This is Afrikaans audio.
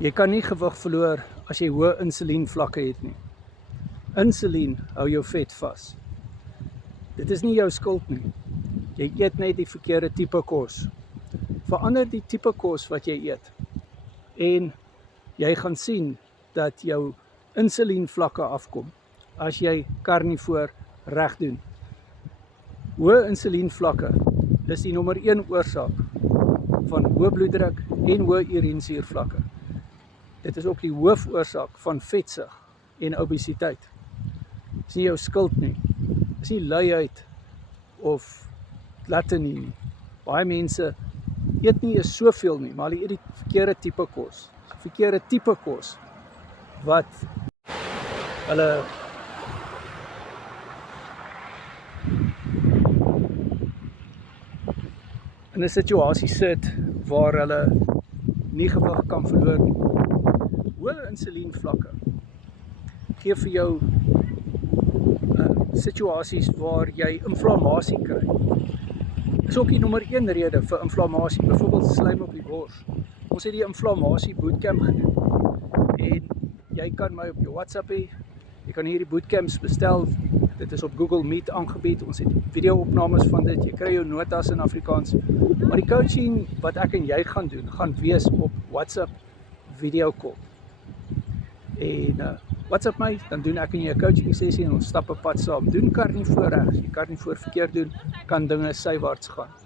Jy kan nie gewig verloor as jy hoë insulienvlakke het nie. Insulien hou jou vet vas. Dit is nie jou skuld nie. Jy eet net die verkeerde tipe kos. Verander die tipe kos wat jy eet. En jy gaan sien dat jou insulienvlakke afkom as jy karnivoor reg doen. Hoë insulienvlakke is die nommer 1 oorsaak van hoë bloeddruk en hoë urinesuurvlakke. Dit is ook die hoofoorsaak van vetsug en obesiteit. Dit is nie jou skuld nie. Dit is nie luiheid of gluttony nie. Baie mense eet nie eens soveel nie, maar hulle eet die verkeerde tipe kos. Verkeerde tipe kos wat hulle in 'n situasie sit waar hulle nie gewig kan verloor nie. Hoë insulienvlakke gee vir jou situasies waar jy inflammasie kry. Is ook die nommer 1 rede vir inflammasie, byvoorbeeld slijm op die bors. Ons het die inflammasie bootcamp gedoen en jy kan my op jou WhatsApp hê. Jy kan hierdie bootcamps bestel. Dit is op Google Meet aangebied. Ons het video-opnames van dit. Jy kry jou notas in Afrikaans. Maar die coaching wat ek en jy gaan doen, gaan wees op WhatsApp video call. En WhatsApp my, dan doen ek en jy 'n coaching sessie en ons stap 'n pad saam. Doen karnivoor reg. As jy karnivoor verkeerd doen, kan dinge sywaarts gaan.